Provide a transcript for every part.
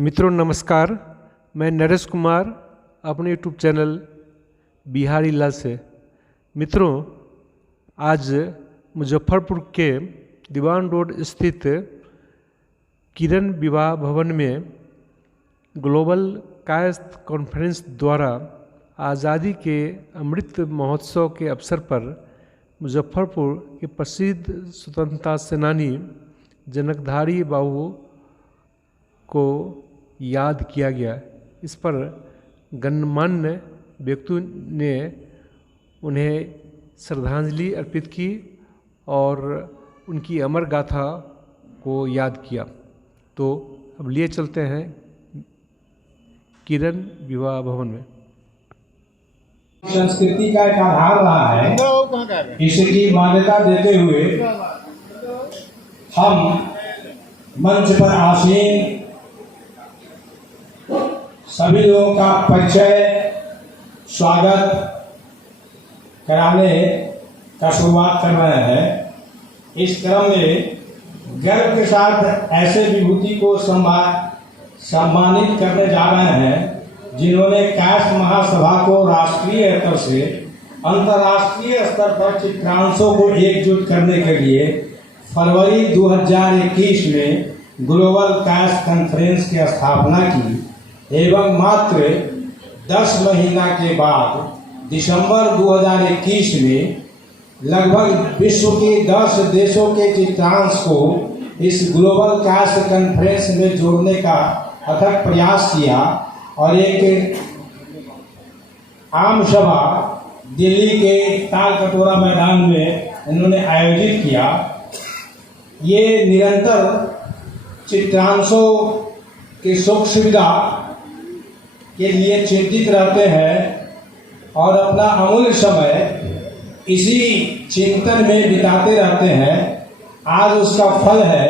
मित्रों नमस्कार, मैं नरेश कुमार अपने यूट्यूब चैनल बिहारी लाल से। मित्रों, आज मुजफ्फरपुर के दीवान रोड स्थित किरण विवाह भवन में ग्लोबल कायस्थ कॉन्फ्रेंस द्वारा आज़ादी के अमृत महोत्सव के अवसर पर मुजफ्फरपुर के प्रसिद्ध स्वतंत्रता सेनानी जनकधारी बाबू को याद किया गया। इस पर गणमान्य व्यक्तियों ने उन्हें श्रद्धांजलि अर्पित की और उनकी अमर गाथा को याद किया। तो अब लिए चलते हैं किरण विवाह भवन में। संस्कृति का एक आधार रहा है, इसकी मान्यता देते हुए हम मंच पर आसीन सभी लोगों का परिचय स्वागत कराने का शुरुआत कर रहे हैं। इस क्रम में गर्व के साथ ऐसे विभूति को सम्मानित करने जा रहे हैं जिन्होंने कायस्थ महासभा को राष्ट्रीय स्तर से अंतर्राष्ट्रीय स्तर पर चित्रांशों को एकजुट करने के लिए फरवरी 2021 में ग्लोबल कायस्थ कॉन्फ्रेंस की स्थापना की एवं मात्र 10 महीना के बाद दिसंबर 2021 में लगभग विश्व के 10 देशों के चित्रांश को इस ग्लोबल कायस्थ कॉन्फ्रेंस में जोड़ने का अथक प्रयास किया और एक आम सभा दिल्ली के ताल कटोरा मैदान में इन्होंने आयोजित किया। ये निरंतर चित्रांशों की सुख सुविधा के लिए चिंतित रहते हैं और अपना अमूल्य समय इसी चिंतन में बिताते रहते हैं। आज उसका फल है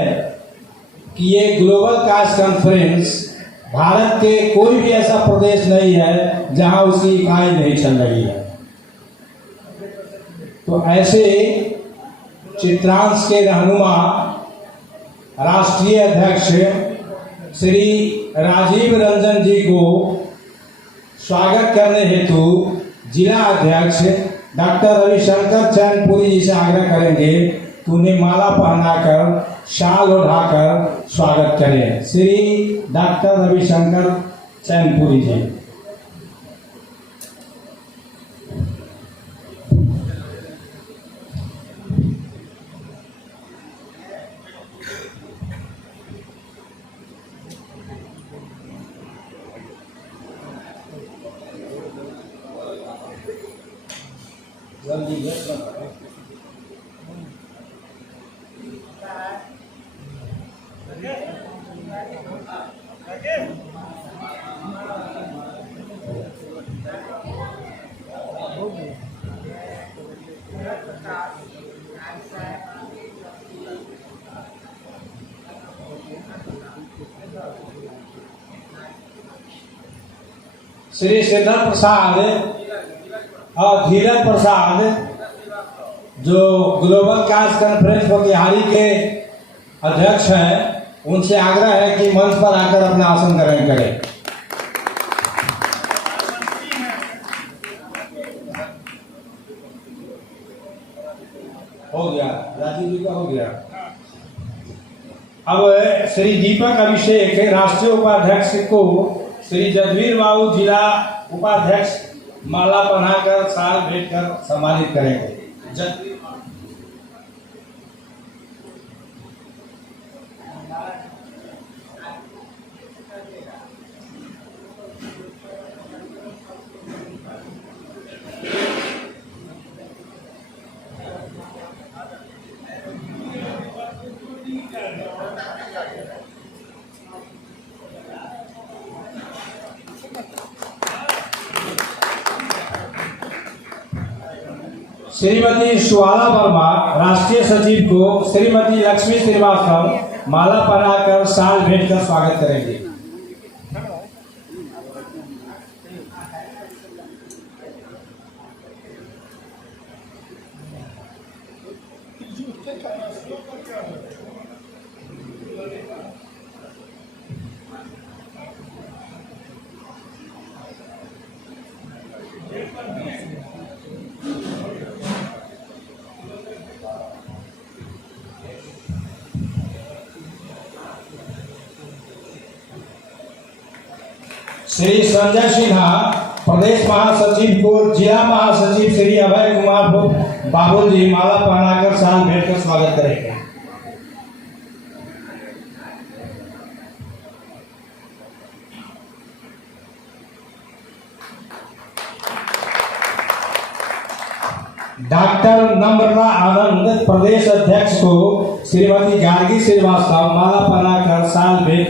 कि ये ग्लोबल कायस्थ कॉन्फ्रेंस भारत के कोई भी ऐसा प्रदेश नहीं है जहां उसकी इकाई नहीं चल रही है। तो ऐसे चित्रांश के रहनुमा राष्ट्रीय अध्यक्ष श्री राजीव रंजन जी को स्वागत करने हेतु जिला अध्यक्ष डॉक्टर रविशंकर चैनपुरी जी से आग्रह करेंगे कि उन्हें माला पहनाकर शाल उठाकर स्वागत करें। श्री डॉक्टर रविशंकर चैनपुरी जी। श्री सिद्धर प्रसाद और धीरज प्रसाद जो ग्लोबल कायस्थ कॉन्फ्रेंस मोतिहारी के अध्यक्ष हैं, उनसे आग्रह है कि मंच पर आकर अपना आसन ग्रहण करें। हो गया, राजीव जी का हो गया। अब श्री दीपक अभिषेक राष्ट्रीय उपाध्यक्ष को श्री जगवीर बाबू जिला उपाध्यक्ष माला पहनाकर शाल भेंट कर सम्मानित करेंगे। श्रीमती सुहाना वर्मा राष्ट्रीय सचिव को श्रीमती लक्ष्मी श्रीवास्तव माला पहनाकर शाल भेंट कर स्वागत करेंगे। श्री संजय सिन्हा प्रदेश महासचिव को जिला महासचिव श्री अभय कुमार बाबुल जी माला पहनाकर शाल भेंट कर स्वागत करेंगे। डॉक्टर नम्रता आनंद प्रदेश अध्यक्ष को श्रीमती गार्गी श्रीवास्तव माला पहनाकर शाल भेंट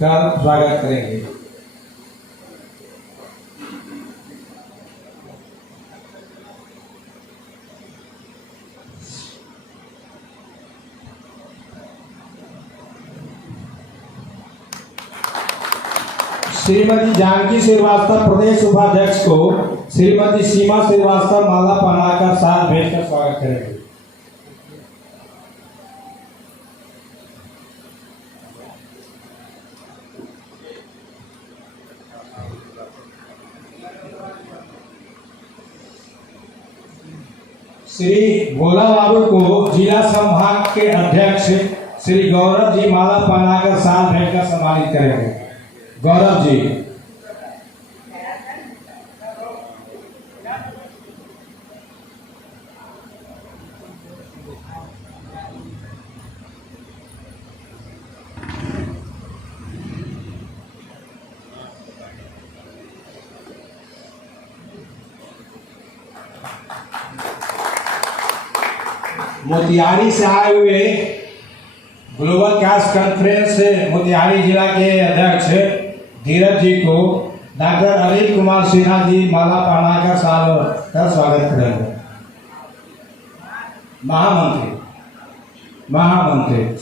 कर स्वागत करेंगे। श्रीमती जानकी श्रीवास्तव प्रदेश उपाध्यक्ष को श्रीमती सीमा श्रीवास्तव माला पहनाकर शाल भेंट कर स्वागत करेंगे। श्री भोला बाबू को जिला संभाग के अध्यक्ष श्री गौरव जी माला पहनाकर शाल भेंट कर सम्मानित करेंगे। गौरव जी। मोतिहारी से आए हुए ग्लोबल कैश कॉन्फ्रेंस मोतिहारी जिला के अध्यक्ष धीरज जी को डॉक्टर अनिल कुमार सिन्हा जी माला पहनाकर शाल का स्वागत करेंगे। महामंत्री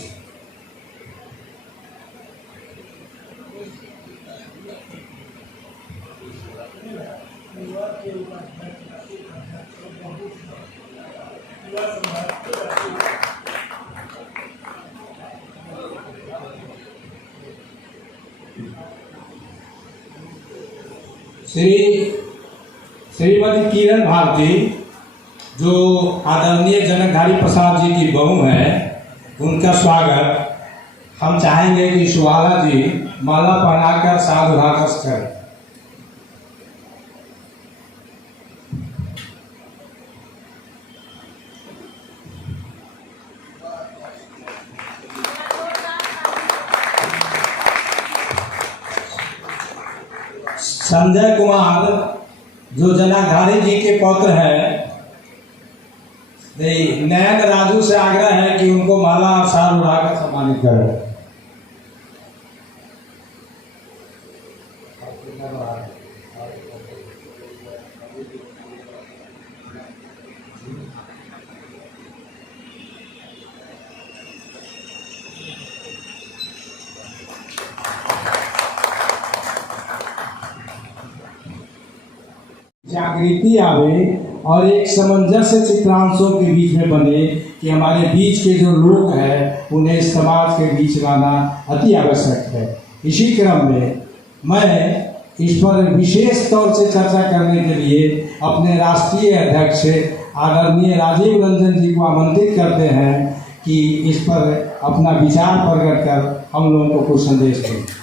श्रीमती किरण भारती जो आदरणीय जनकधारी प्रसाद जी की बहू है, उनका स्वागत हम चाहेंगे कि सुहाना जी माला पहनाकर शाल उठाकर करें। संजय कुमार जो जनकधारी जी के पौत्र हैं, नयन राजू से आग्रह है कि उनको माला और शाल उड़ाकर सम्मानित करें। जागृति आवे और एक सामंजस्य चित्रांशों के बीच में बने कि हमारे बीच के जो लोग हैं उन्हें समाज के बीच लाना अति आवश्यक है। इसी क्रम में मैं इस पर विशेष तौर से चर्चा करने के लिए अपने राष्ट्रीय अध्यक्ष आदरणीय राजीव रंजन जी को आमंत्रित करते हैं कि इस पर अपना विचार प्रकट कर हम लोगों को कुछ संदेश दें।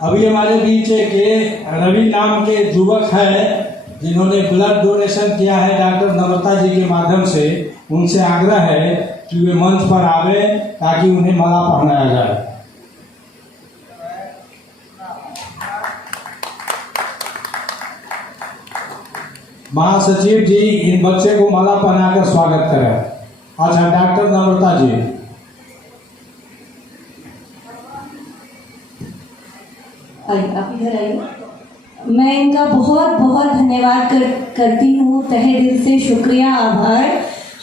अभी हमारे बीच एक रवि नाम के युवक है जिन्होंने ब्लड डोनेशन किया है डॉक्टर नम्रता जी के माध्यम से। उनसे आग्रह है कि वे मंच पर आवे ताकि उन्हें माला पहनाया जाए। महासचिव जी इन बच्चे को माला पहनाकर स्वागत करें। अच्छा, डॉक्टर नम्रता जी। आप इधर आइए। मैं इनका बहुत बहुत धन्यवाद करती हूँ, तहे दिल से शुक्रिया, आभार।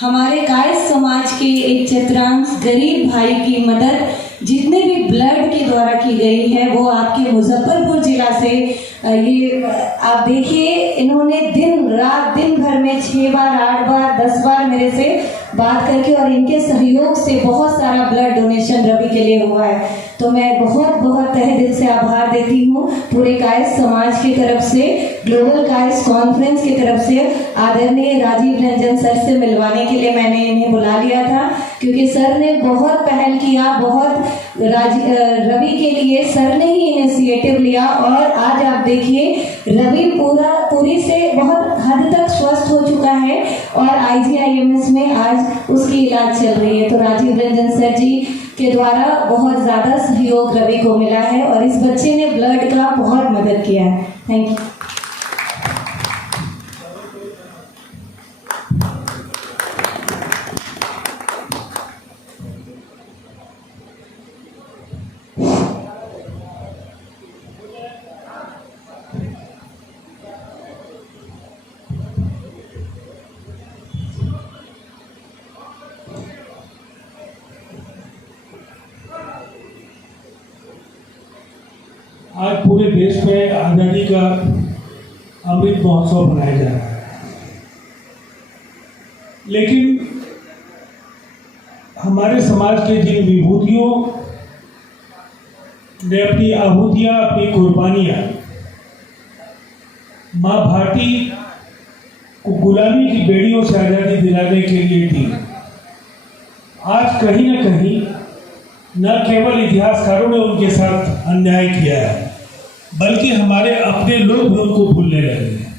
हमारे कायस्थ समाज के एक चतुर्थांश गरीब भाई की मदद जितने भी ब्लड के द्वारा की गई है वो आपके मुजफ्फरपुर जिला से ये आप देखिए, इन्होंने दिन रात दिन भर में 6 बार 8 बार 10 बार मेरे से बात करके, और इनके सहयोग से बहुत सारा ब्लड डोनेशन रवि के लिए हुआ है। तो मैं बहुत बहुत तहे दिल से आभार देती हूँ पूरे कायस्थ समाज की तरफ से, ग्लोबल कायस्थ कॉन्फ्रेंस की तरफ से। आदरणीय राजीव रंजन सर से मिलवाने के लिए मैंने इन्हें बुला लिया था, क्योंकि सर ने बहुत पहल किया, बहुत रवि के लिए सर ने ही इनिशिएटिव लिया, और आज आप देखिए रवि पूरी से बहुत हद तक स्वस्थ हो चुका है और IGIMS में आज उसकी इलाज चल रही है। तो राजीव रंजन सर जी के द्वारा बहुत ज़्यादा सहयोग रवि को मिला है, और इस बच्चे ने ब्लड का बहुत मदद किया है। Thank you. आज पूरे देश में आज़ादी का अमृत महोत्सव मनाया जा रहा है, लेकिन हमारे समाज के जिन विभूतियों ने अपनी आहुतियां, अपनी कुर्बानियां माँ भारती को गुलामी की बेड़ियों से आज़ादी दिलाने के लिए दी, आज कहीं न कहीं न केवल इतिहासकारों ने उनके साथ अन्याय किया है, बल्कि हमारे अपने लोग भी उनको भूलने लगे हैं।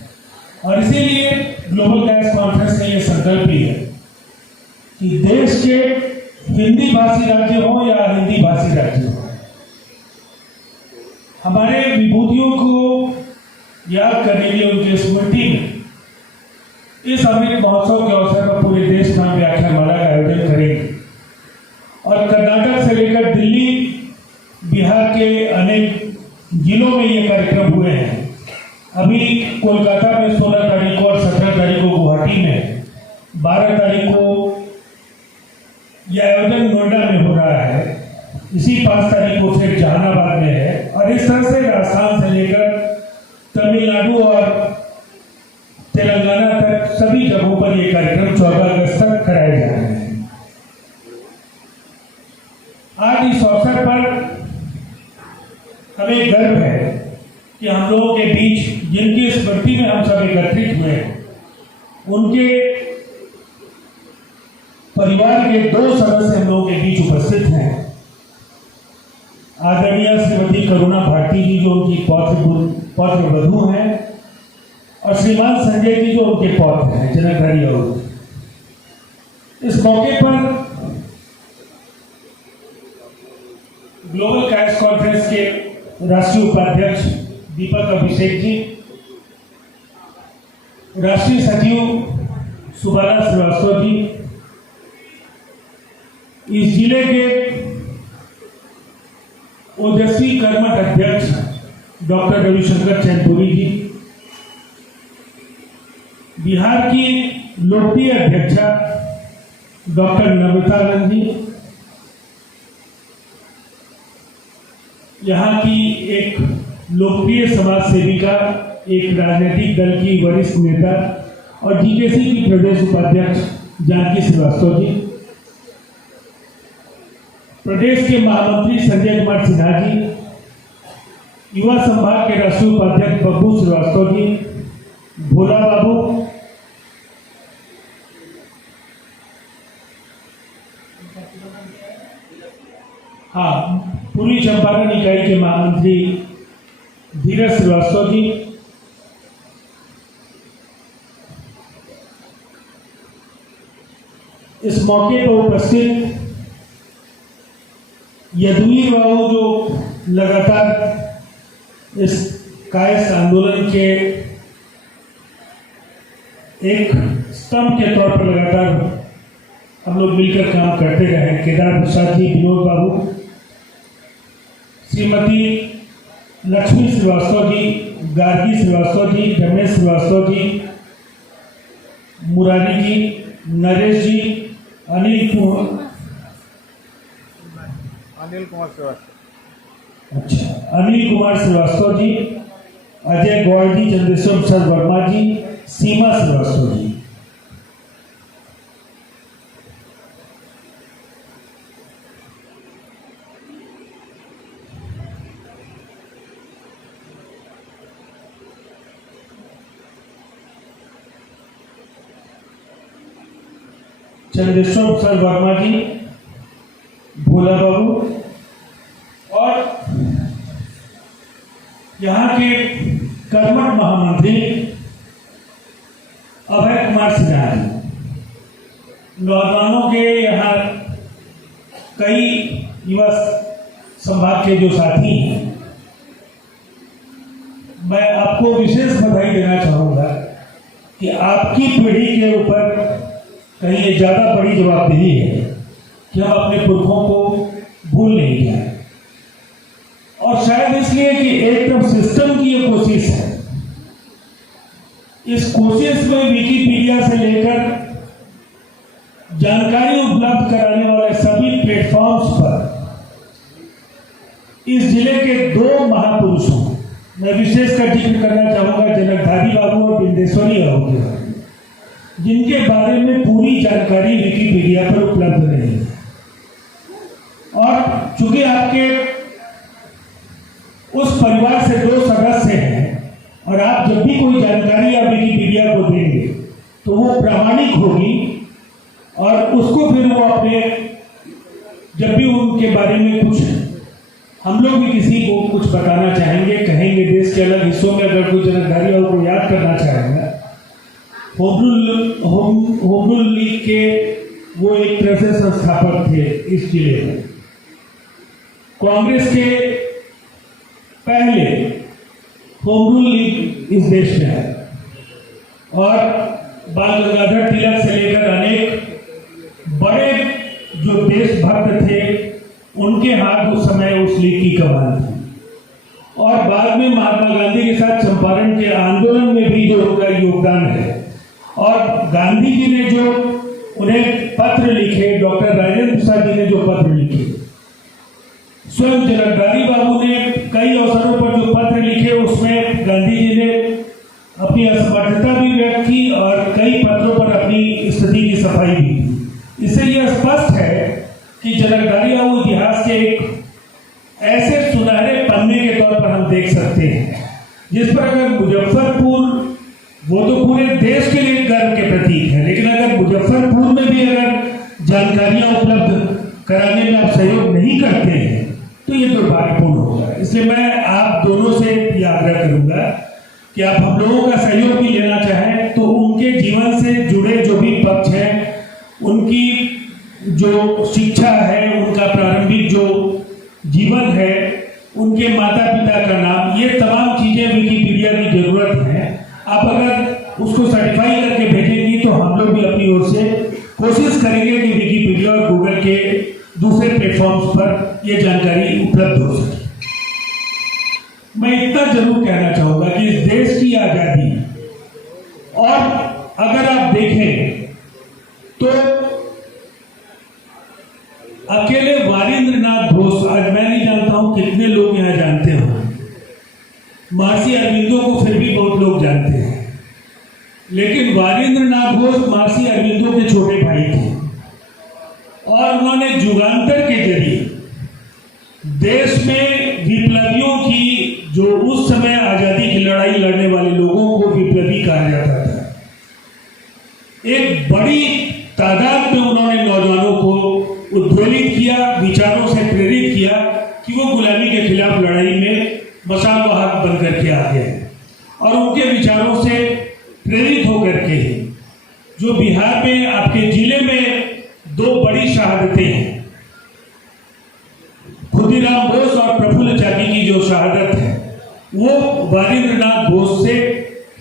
और इसीलिए ग्लोबल कायस्थ कॉन्फ्रेंस ने यह संकल्प लिया कि देश के हिंदी भाषी राज्य हों या हिंदी भाषी राज्य हों, हमारे विभूतियों को याद करने के लिए, उनकी स्मृति में इस अमृत महोत्सव के अवसर पर पूरे देश में व्याख्यानमाला का आयोजन करेंगे। और कर्नाटक से लेकर दिल्ली, बिहार के अनेक जिलों में ये कार्यक्रम हुए हैं। अभी कोलकाता में 16 तारीख को और 17 तारीख को गुवाहाटी में, 12 तारीख को यह आयोजन नोएडा में हो रहा है, इसी 5 तारीख को फिर जहानाबाद में है, और इस तरह से राजस्थान से लेकर तमिलनाडु और तेलंगाना तक सभी जगहों पर यह कार्यक्रम 14 अगस्त तक कराए जा रहे हैं। आज इस अवसर पर हमें गर्व है कि हम लोगों के बीच, जिनकी स्मृति में हम सब एकत्रित हुए हैं, उनके परिवार के 2 सदस्य हम लोगों के बीच उपस्थित हैं। आदरणीय श्रीमती करुणा भारती जी, जो उनकी पौत्र वधू हैं, और श्रीमान संजय जी, जो उनके पौत्र हैं, जनकधारी। और इस मौके पर ग्लोबल कायस्थ कॉन्फ्रेंस के राष्ट्रीय उपाध्यक्ष दीपक अभिषेक जी, राष्ट्रीय सचिव सुबाला श्रीवास्तव जी, इस जिले के ओजस्वी कर्मठ अध्यक्ष डॉक्टर रविशंकर चैनपुरी जी, बिहार की लोकप्रिय अध्यक्षा डॉक्टर नमिता आनंद जी, यहाँ की एक लोकप्रिय समाज सेविका, एक राजनीतिक दल की वरिष्ठ नेता और GKC की प्रदेश उपाध्यक्ष जानकी श्रीवास्तव जी, प्रदेश के महामंत्री संजय कुमार सिन्हा जी, युवा संभाग के राष्ट्रीय उपाध्यक्ष बब्बू श्रीवास्तव जी, भोला बाबू, पूर्वी चंपारण इकाई के महामंत्री धीरज श्रीवास्तव जी, इस मौके पर उपस्थित यदुवीर बाबू, जो लगातार इस कायस्थ आंदोलन के एक स्तंभ के तौर पर लगातार हम लोग मिलकर काम करते रहे, केदार प्रसाद जी, विनोद बाबू, श्रीमती लक्ष्मी श्रीवास्तव जी, गार्गी श्रीवास्तव जी, रमेश श्रीवास्तव जी, मुरारी जी, नरेश जी, अनिल कुमार श्रीवास्तव जी, अजय गौड़ जी, चंद्रेश्वर प्रसाद वर्मा जी, सीमा श्रीवास्तव जी। चंद्रेश्वर प्रसाद वर्मा जी, भोला बाबू और यहाँ के कर्मठ महामंत्री अभय कुमार सिन्हा जी। नौजवानों के यहाँ कई युवा संभाग के जो साथी हैं, मैं आपको विशेष बधाई देना चाहूँगा कि आपकी पीढ़ी के ऊपर कहीं ये ज़्यादा बड़ी जवाबदेही है कि हम अपने पुरखों को भूल नहीं जाए। और शायद इसलिए कि एक तरफ सिस्टम की ये कोशिश है, इस कोशिश में विकिपीडिया से लेकर जानकारी उपलब्ध कराने वाले सभी प्लेटफॉर्म्स पर इस जिले के 2 महापुरुषों, मैं विशेष कर जिक्र करना चाहूंगा जनकधारी बाबू और बिंदेश्वरी बाबू के बारे में, जिनके बारे में पूरी जानकारी विकिपीडिया पर उपलब्ध नहीं है। और चूंकि आपके उस परिवार से 2 सदस्य हैं और आप जब भी कोई जानकारी आप विकिपीडिया को देंगे तो वो प्रामाणिक होगी और उसको फिर वो अपने, जब भी उनके बारे में कुछ हम लोग भी किसी को कुछ बताना चाहेंगे, कहेंगे, देश के अलग हिस्सों में अगर कोई जनकधारी बाबू को याद करना चाहेगा, होम रूल लीग के वो एक तरह से संस्थापक थे इस जिले में। कांग्रेस के पहले होम रूल लीग इस देश में है और बाल गंगाधर तिलक से लेकर अनेक बड़े जो देशभक्त थे उनके हाथ उस समय उस लीग की कमान थी। और बाद में महात्मा गांधी के साथ चंपारण के आंदोलन में भी जो उनका योगदान है, और गांधी जी ने जो उन्हें पत्र लिखे, डॉक्टर राजेंद्र प्रसाद जी ने जो पत्र लिखे, स्वयं जनकधारी बाबू ने कई अवसरों पर जो पत्र लिखे उसमें गांधी जी ने अपनी असमर्थता भी व्यक्त की और कई पत्रों पर अपनी स्थिति की सफाई भी की। इससे यह स्पष्ट है कि जनकधारी बाबू इतिहास के एक ऐसे सुनहरे पन्ने के तौर पर हम देख सकते हैं जिस पर अगर मुजफ्फरपुर, वो तो पूरे देश के लिए गर्व के प्रतीक है, लेकिन अगर मुजफ्फरपुर में भी अगर जानकारियां उपलब्ध कराने में आप सहयोग नहीं करते हैं तो ये दुर्भाग्यपूर्ण होगा। इसलिए मैं आप दोनों से यह आग्रह करूंगा कि आप हम लोगों का सहयोग भी लेना चाहें तो उनके जीवन से जुड़े जो भी पक्ष हैं, उनकी जो शिक्षा है, उनका प्रारंभिक जो जीवन है, उनके माता पिता का नाम, ये तमाम चीजें विकिपीडिया की जरूरत है। आप अगर उसको सर्टिफाई करके भेजेंगी तो हम लोग भी अपनी ओर से कोशिश करेंगे कि विकिपीडिया और गूगल के दूसरे प्लेटफॉर्म्स पर ये जानकारी उपलब्ध हो सके। मैं इतना जरूर कहना चाहूंगा कि इस देश की आजादी, और अगर आप देखें तो अकेले वारिंद्रनाथ घोष, आज मैं नहीं जानता हूं कितने लोग यहां जानते हो, महर्षि अरविंदो को फिर भी बहुत लोग जानते हैं, लेकिन वारिंद्रनाथ घोष महर्षि अरविंदो के छोटे भाई थे और उन्होंने युगांतर के जरिए देश में विप्लवियों की, जो उस समय आजादी की लड़ाई लड़ने वाले लोगों को विप्लवी कहा जाता था, एक बड़ी तादाद में उन्होंने नौजवानों को उद्वेलित किया, विचारों से प्रेरित किया कि वो गुलामी के खिलाफ लड़ाई में मशाल वाहक बन करके आ गए। और उनके विचारों से प्रेरित होकर के जो बिहार में आपके जिले में 2 बड़ी शहादतें हैं, खुदीराम बोस और प्रफुल्ल चाकी की जो शहादत है, वो वारिंद्रनाथ घोष से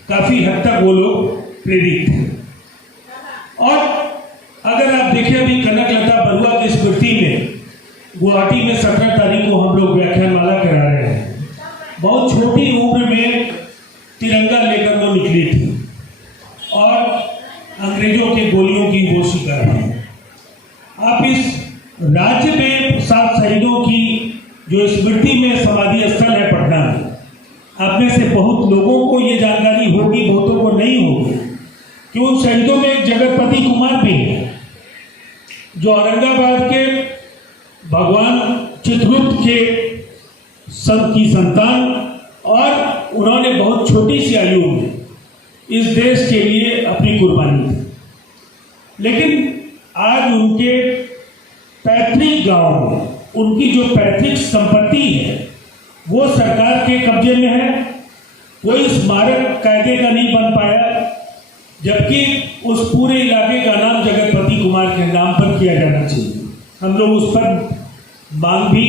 काफी हद तक वो लोग प्रेरित थे। और अगर आप देखें, अभी कनकलता बरुआ की स्मृति में गुवाहाटी में 17 तारीख को हम लोग व्याख्यानमाला करा रहे हैं। बहुत छोटी उम्र में तिरंगा लेकर वो निकली थी और अंग्रेजों के गोलियों की वो शिकार हुई। आप इस राज्य में 7 शहीदों की जो स्मृति में समाधि स्थल है पटना में, आप में से बहुत लोगों को ये जानकारी होगी, बहुतों को नहीं होगी कि उन शहीदों में एक जगतपति कुमार भी है जो औरंगाबाद के भगवान चित्रगुप्त के की संतान, और उन्होंने बहुत छोटी सी आयु में इस देश के लिए अपनी कुर्बानी दी। लेकिन आज उनके पैतृक गांव में उनकी जो पैतृक संपत्ति है वो सरकार के कब्जे में है। कोई स्मारक कायदे का नहीं बन पाया, जबकि उस पूरे इलाके का नाम जगतपति कुमार के नाम पर किया जाना चाहिए। हम लोग उस पर मांग भी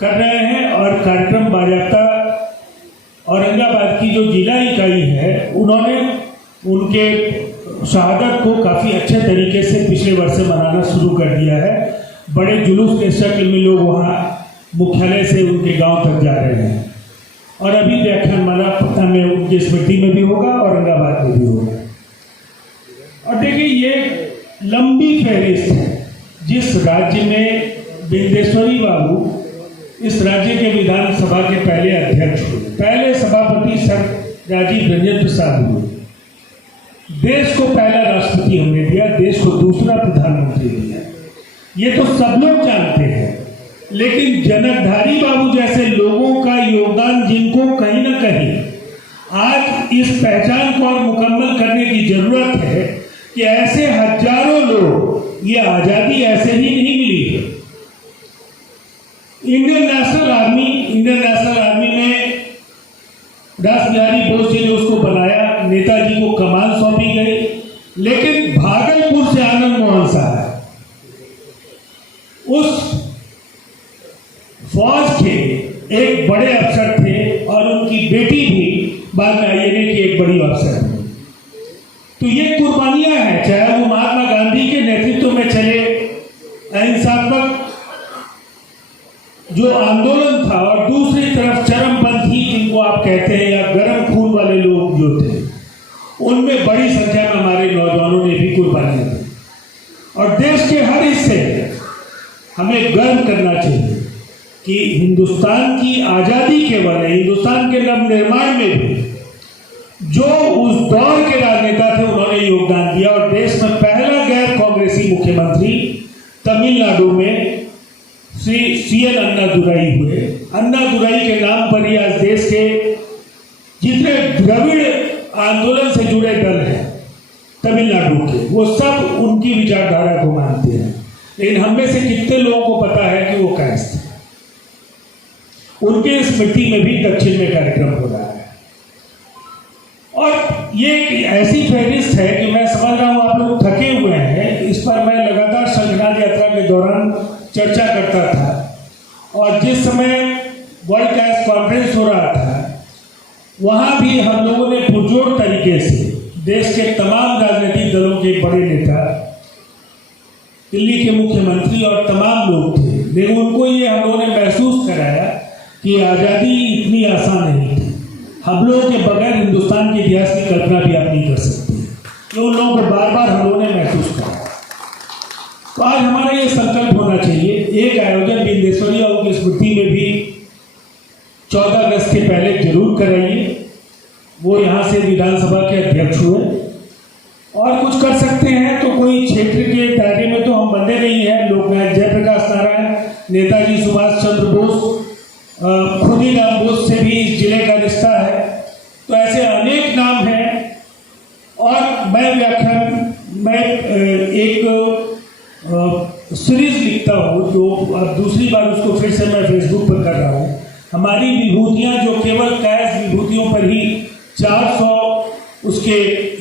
कर रहे हैं और कार्यक्रम बाजाबता औरंगाबाद की जो जिला इकाई है उन्होंने उनके शहादत को काफ़ी अच्छे तरीके से पिछले वर्ष से मनाना शुरू कर दिया है। बड़े जुलूस के शक्ल में लोग वहाँ मुख्यालय से उनके गांव तक जा रहे हैं और अभी व्याख्यानमाला पटना में उनकी स्मृति में भी होगा, औरंगाबाद में भी होगा। और देखिए ये लंबी फहरिस्त है। जिस राज्य में बिंदेश्वरी बाबू इस राज्य के विधानसभा के पहले अध्यक्ष हुए, पहले सभापति सर राजीव रंजन प्रसाद हुए, देश को पहला राष्ट्रपति हमने दिया, देश को दूसरा प्रधानमंत्री दिया, ये तो सब लोग जानते हैं। लेकिन जनकधारी बाबू जैसे लोगों का योगदान, जिनको कहीं ना कहीं आज इस पहचान को और मुकम्मल करने की जरूरत है कि ऐसे हजारों लोग, ये आजादी ऐसे ही नहीं मिली है। इंडियन नेशनल आर्मी में रास बिहारी बोस जी ने उसको बनाया, नेताजी को कमान सौंपी गई, लेकिन भागलपुर से आनंद मोहन साहब उस फौज के एक बड़े अफसर थे और उनकी बेटी भी बाद में आईएनए की एक बड़ी अफसर थी। तो ये कुर्बानियां हैं, चाहे वो महात्मा गांधी के नेतृत्व में चले अहिंसात्मक जो आंदोलन था और दूसरी तरफ चरमपंथी जिनको आप कहते हैं या गर्म खून वाले लोग जो थे, उनमें बड़ी संख्या में हमारे नौजवानों ने भी कुर्बानियां दी। और देश के हर हिस्से हमें गर्व करना चाहिए कि हिंदुस्तान की आज़ादी के वजह, हिंदुस्तान के नवनिर्माण में भी जो उस दौर के राजनेता थे उन्होंने योगदान दिया। और देश में पहला गैर कांग्रेसी मुख्यमंत्री तमिलनाडु में श्री CN अन्नादुराई हुए। अन्नादुराई के नाम पर ही आज देश के जितने द्रविड़ आंदोलन से जुड़े दल हैं तमिलनाडु के, वो सब उनकी विचारधारा को मानते हैं। लेकिन हम में से कितने लोगों को पता है कि वो कायस्थ थे? उनके स्मृति में भी दक्षिण में कार्यक्रम हो रहा है। और ये एक ऐसी फहरिस्त है कि मैं समझ रहा हूं आप लोग थके हुए हैं, इस पर मैं लगातार संघनाथ यात्रा के दौरान चर्चा करता था। और जिस समय वर्ल्ड कैश कॉन्फ्रेंस हो रहा था वहां भी हम लोगों ने पुरजोर तरीके से देश के तमाम राजनीतिक दलों के बड़े नेता, दिल्ली के मुख्यमंत्री और तमाम लोग थे, लेकिन उनको ये हम लोगों ने महसूस कराया कि आज़ादी इतनी आसान नहीं थी। हम लोगों के बगैर हिंदुस्तान के इतिहास की कल्पना भी आप नहीं कर सकते। तो उन लोगों को बार बार हम लोगों ने महसूस करा। तो आज हमारा ये संकल्प होना चाहिए, एक आयोजन बिंदेश्वरी बाबू की स्मृति में भी 14 अगस्त के पहले जरूर कराइए। वो यहाँ से विधानसभा के अध्यक्ष हुए और कुछ कर सकते हैं तो कोई क्षेत्र के दायरे में तो हम बंधे नहीं हैं। लोकनायक जयप्रकाश नारायण, नेताजी सुभाष चंद्र बोस, खुदीराम बोस से भी इस जिले का रिश्ता है। तो ऐसे अनेक नाम हैं। और मैं एक सीरीज लिखता हूँ जो अब दूसरी बार उसको फिर से मैं फेसबुक पर कर रहा हूँ। हमारी विभूतियाँ जो केवल कैश विभूतियों पर ही 400 उसके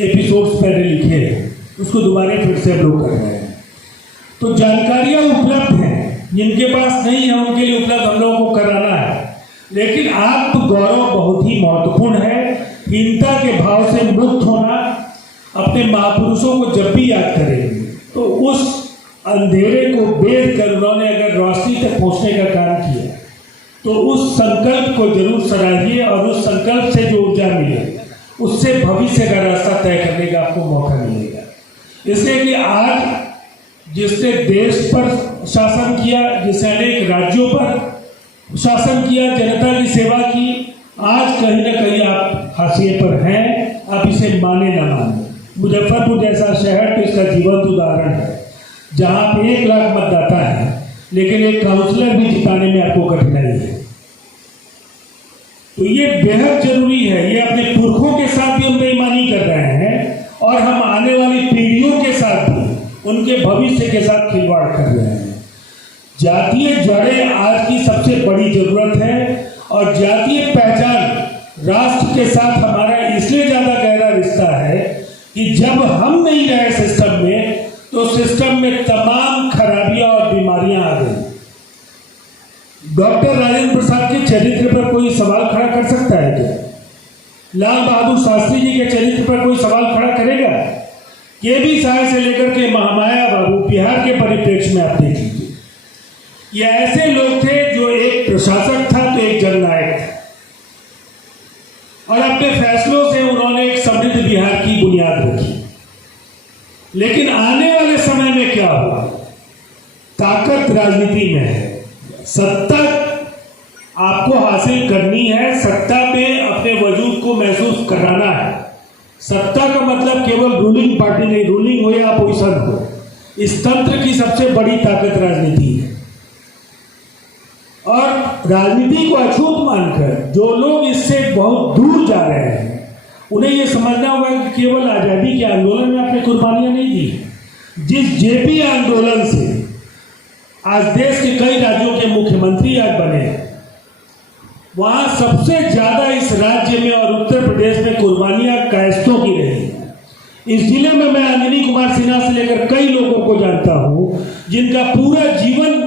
एपिसोड्स पहले लिखे हैं, उसको दोबारा फिर से हम लोग कर रहे हैं। तो जानकारियाँ उपलब्ध हैं, जिनके पास नहीं है उनके लिए उपलब्ध हम लोगों को कराना है। लेकिन आत्मगौरव बहुत ही महत्वपूर्ण है। हीनता के भाव से मुक्त होना, अपने महापुरुषों को जब भी याद करेंगे तो उस अंधेरे को बेर कर उन्होंने अगर रोशनी तक पहुंचने का काम किया तो उस संकल्प को जरूर सराहिए और उस संकल्प से जो ऊर्जा मिले उससे भविष्य का रास्ता तय करने का आपको मौका मिलेगा। इसलिए कि आज जिसने देश पर शासन किया, जिसने अनेक राज्यों पर शासन किया, जनता की सेवा की, आज कहीं ना कहीं आप हाशिए पर हैं। आप इसे माने ना माने, मुजफ्फरपुर जैसा शहर तो इसका जीवंत उदाहरण है, जहाँ पे 1 लाख मतदाता है लेकिन एक काउंसलर भी जिताने में आपको कठिनाई है। तो ये बेहद जरूरी है। ये अपने पुरखों के साथ भी हम बेईमानी कर रहे हैं और हम आने वाली पीढ़ियों के साथ भी उनके भविष्य के साथ खिलवाड़ कर रहे हैं। जातीय जड़ें आज की सबसे बड़ी जरूरत है और जातीय पहचान राष्ट्र के साथ हमारा इसलिए ज्यादा गहरा रिश्ता है कि जब हम नहीं रहे सिस्टम में तो सिस्टम में तमाम खराबियां और बीमारियां आ गई। डॉक्टर राजेंद्र प्रसाद के चरित्र पर कोई सवाल खड़ा कर सकता है क्या? लाल बहादुर शास्त्री जी के चरित्र पर कोई सवाल खड़ा करेगा? केबी साय से लेकर के महामाया बाबू बिहार के परिप्रेक्ष्य में आप देख लीजिए, ये ऐसे लोग थे जो एक प्रशासक था तो एक जननायक था और अपने फैसलों से उन्होंने एक समृद्ध बिहार की बुनियाद रखी। लेकिन आने वाले समय में क्या होगा? ताकत राजनीति में है, सत्ता आपको हासिल करनी है, सत्ता में अपने वजूद को महसूस कराना है। सत्ता का मतलब केवल रूलिंग पार्टी नहीं, रूलिंग हो या अपोजिशन हो, इस तंत्र की सबसे बड़ी ताकत राजनीति है। और राजनीति को अछूत मानकर जो लोग इससे बहुत दूर जा रहे हैं उन्हें यह समझना होगा कि केवल आजादी के आंदोलन में आपने कुर्बानियां नहीं दी। जिस जेपी आंदोलन से आज देश के कई राज्यों के मुख्यमंत्री आज बने, वहां सबसे ज्यादा इस राज्य में और उत्तर प्रदेश में कुर्बानियां कायस्थों की रही। इस जिले में मैं अंजनी कुमार सिन्हा से लेकर कई लोगों को जानता हूं जिनका पूरा जीवन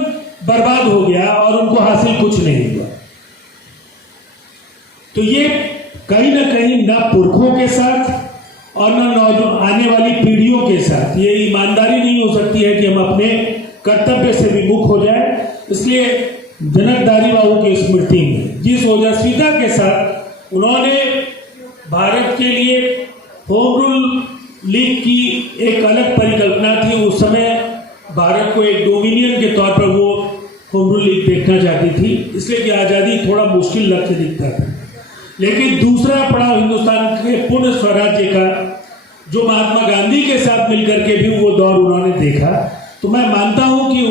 बर्बाद हो गया और उनको हासिल कुछ नहीं हुआ। तो ये कहीं ना कहीं न पुरखों के साथ और न आने वाली पीढ़ियों के साथ ये ईमानदारी नहीं हो सकती है कि हम अपने कर्तव्य से विमुख हो जाए। इसलिए जनकधारी बाबू की स्मृति में जिस ओजस्विता के साथ उन्होंने भारत के लिए होम रूल लीग की एक अलग परिकल्पना थी, उस समय भारत को एक डोमिनियन के तौर पर वो होम रूल लीग देखना चाहती थी, इसलिए कि आज़ादी थोड़ा मुश्किल लक्ष्य दिखता था। लेकिन दूसरा पड़ाव हिंदुस्तान के पूर्ण स्वराज्य का जो महात्मा गांधी के साथ मिलकर के भी वो दौर उन्होंने देखा, तो मैं मानता हूं कि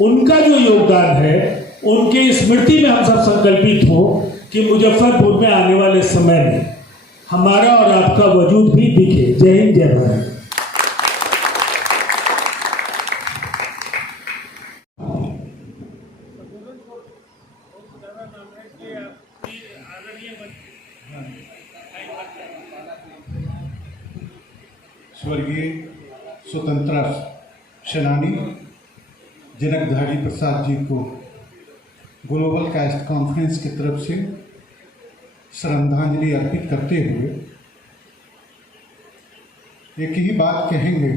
उनका जो योगदान है उनके स्मृति में हम सब संकल्पित हो कि मुजफ्फरपुर में आने वाले समय में हमारा और आपका वजूद भी दिखे। जय हिंद, जय भारत। स्वर्गीय स्वतंत्रता सेनानी जनकधारी प्रसाद जी को ग्लोबल कास्ट कॉन्फ्रेंस की तरफ से श्रद्धांजलि अर्पित करते हुए एक ही बात कहेंगे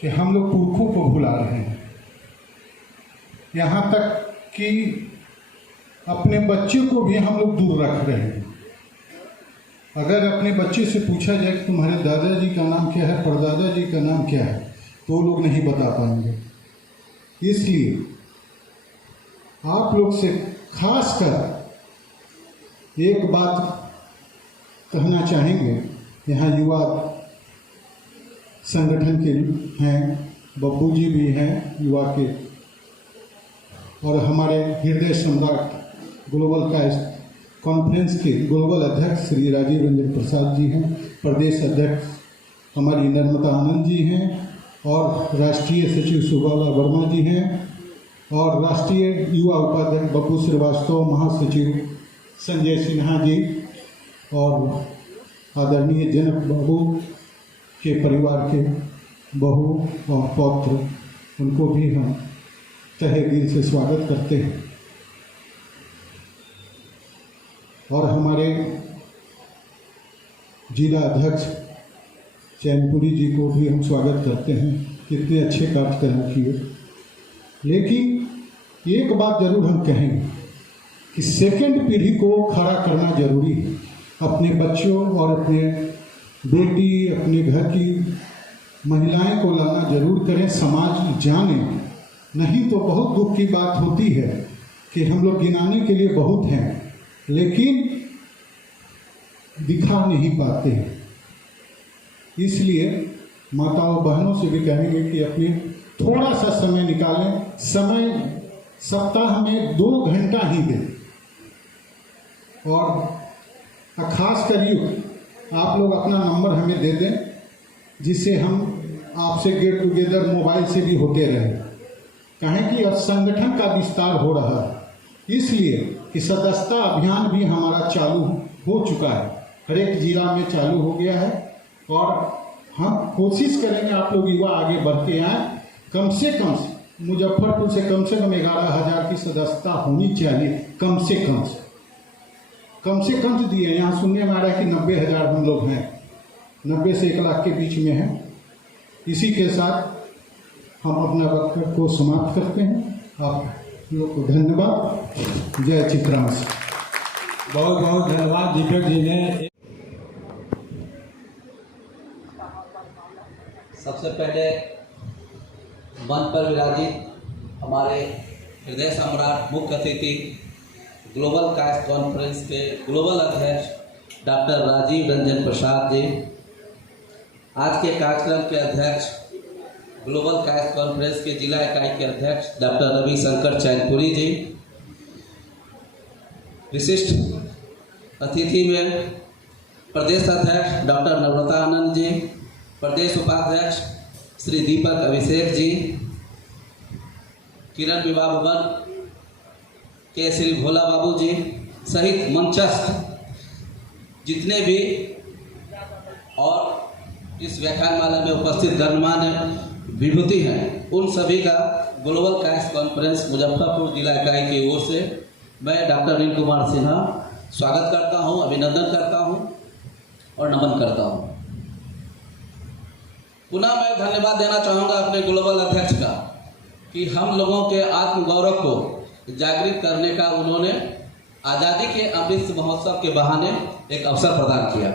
कि हम लोग पुरखों को भुला रहे हैं। यहाँ तक कि अपने बच्चे को भी हम लोग दूर रख रहे हैं। अगर अपने बच्चे से पूछा जाए कि तुम्हारे दादाजी का नाम क्या है, परदादा जी का नाम क्या है, तो वो लोग नहीं बता पाएंगे। इसलिए आप लोग से खासकर एक बात कहना चाहेंगे। यहाँ युवा संगठन के हैं, बब्बू जी भी हैं युवा के, और हमारे हृदय सम्राट ग्लोबल कास्ट कॉन्फ्रेंस के ग्लोबल अध्यक्ष श्री राजीव रंजन प्रसाद जी हैं, प्रदेश अध्यक्ष हमारी नर्मदा आनंद जी हैं, और राष्ट्रीय सचिव सुबाला वर्मा जी हैं, और राष्ट्रीय युवा उपाध्यक्ष बब्बू श्रीवास्तव, महासचिव संजय सिन्हा जी, और आदरणीय जनक बाबू के परिवार के बहू और पौत्र, उनको भी हम तहे दिल से स्वागत करते हैं। और हमारे जिला अध्यक्ष चैनपुरी जी को भी हम स्वागत करते हैं, कितने अच्छे कार्यक्रम किए। लेकिन एक बात जरूर हम कहेंगे कि सेकंड पीढ़ी को खड़ा करना जरूरी है। अपने बच्चों और अपने बेटी, अपने घर की महिलाएं को लाना जरूर करें, समाज जाने। नहीं तो बहुत दुख की बात होती है कि हम लोग गिनाने के लिए बहुत हैं लेकिन दिखा नहीं पाते हैं। इसलिए माताओं बहनों से भी कहेंगे कि अपने थोड़ा सा समय निकालें। समय सप्ताह में 2 घंटा ही दें, और खास कर आप लोग अपना नंबर हमें दे दें, जिससे हम आपसे गेट टुगेदर मोबाइल से भी होते रहे। कहें कि अब संगठन का विस्तार हो रहा है, इसलिए कि सदस्यता अभियान भी हमारा चालू हो चुका है, हर एक जिला में चालू हो गया है। और हम कोशिश करेंगे आप लोग युवा आगे बढ़ते आए। कम से कम मुजफ्फरपुर से कम 11,000 की सदस्यता होनी चाहिए, कम से कम दिए। यहाँ सुनने में आ रहा है कि 90,000 हम लोग हैं, 90 से 1 लाख के बीच में हैं। इसी के साथ हम अपना वक्तव्य को समाप्त करते हैं। आप लोग को धन्यवाद। जय चित्रांश। बहुत बहुत धन्यवाद दीपक जी ने। सबसे पहले मंच पर विराजित हमारे हृदय सम्राट मुख्य अतिथि ग्लोबल कास्ट कॉन्फ्रेंस के ग्लोबल अध्यक्ष डॉक्टर राजीव रंजन प्रसाद जी, आज के कार्यक्रम के अध्यक्ष ग्लोबल कास्ट कॉन्फ्रेंस के जिला इकाई के अध्यक्ष डॉक्टर रविशंकर चैनपुरी जी, विशिष्ट अतिथि में प्रदेश अध्यक्ष डॉक्टर नम्रता आनंद जी, प्रदेश उपाध्यक्ष श्री दीपक अभिषेक जी, किरण विवाह भवन के श्री भोला बाबू जी सहित मंचस्थ जितने भी और इस व्याख्यानमाला में उपस्थित गणमान्य विभूति हैं, उन सभी का ग्लोबल कास्ट कॉन्फ्रेंस मुजफ्फरपुर जिला इकाई की ओर से मैं डॉक्टर अनिल कुमार सिन्हा स्वागत करता हूं, अभिनंदन करता हूं और नमन करता हूं। पुनः मैं धन्यवाद देना चाहूँगा अपने ग्लोबल अध्यक्ष का कि हम लोगों के आत्मगौरव को जागृत करने का उन्होंने आज़ादी के अमृत महोत्सव के बहाने एक अवसर प्रदान किया।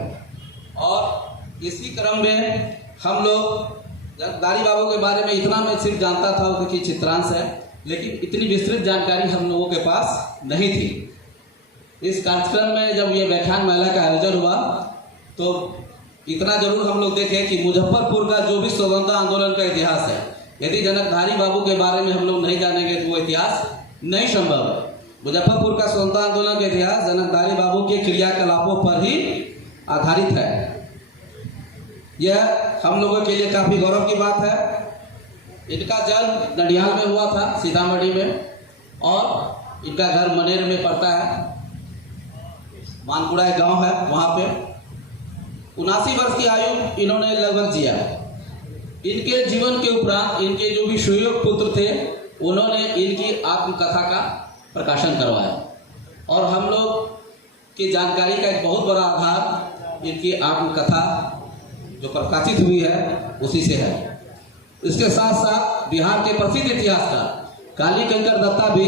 और इसी क्रम में हम लोग जगदारी बाबू के बारे में इतना मैं सिर्फ जानता था कि चित्रांश है, लेकिन इतनी विस्तृत जानकारी हम लोगों के पास नहीं थी। इस कार्यक्रम में जब ये व्याख्यान माला का आयोजन हुआ तो इतना जरूर हम लोग देखें कि मुजफ्फरपुर का जो भी स्वतंत्रता आंदोलन का इतिहास है, यदि जनकधारी बाबू के बारे में हम लोग नहीं जानेंगे तो वो इतिहास नहीं संभव है। मुजफ्फरपुर का स्वतंत्रता आंदोलन का इतिहास जनकधारी बाबू के क्रियाकलापों पर ही आधारित है। यह हम लोगों के लिए काफी गौरव की बात है। इनका जन्म नडियाल में हुआ था, सीतामढ़ी में, और इनका घर मनेर में पड़ता है, मानपुरा एक गाँव है, वहाँ पे 79 वर्ष की आयु इन्होंने लगभग जिया। इनके जीवन के उपरांत इनके जो भी सुयोग पुत्र थे उन्होंने इनकी आत्मकथा का प्रकाशन करवाया और हम लोग की जानकारी का एक बहुत बड़ा आधार इनकी आत्मकथा जो प्रकाशित हुई है उसी से है। इसके साथ साथ बिहार के प्रसिद्ध इतिहासकार काली कंकर दत्ता भी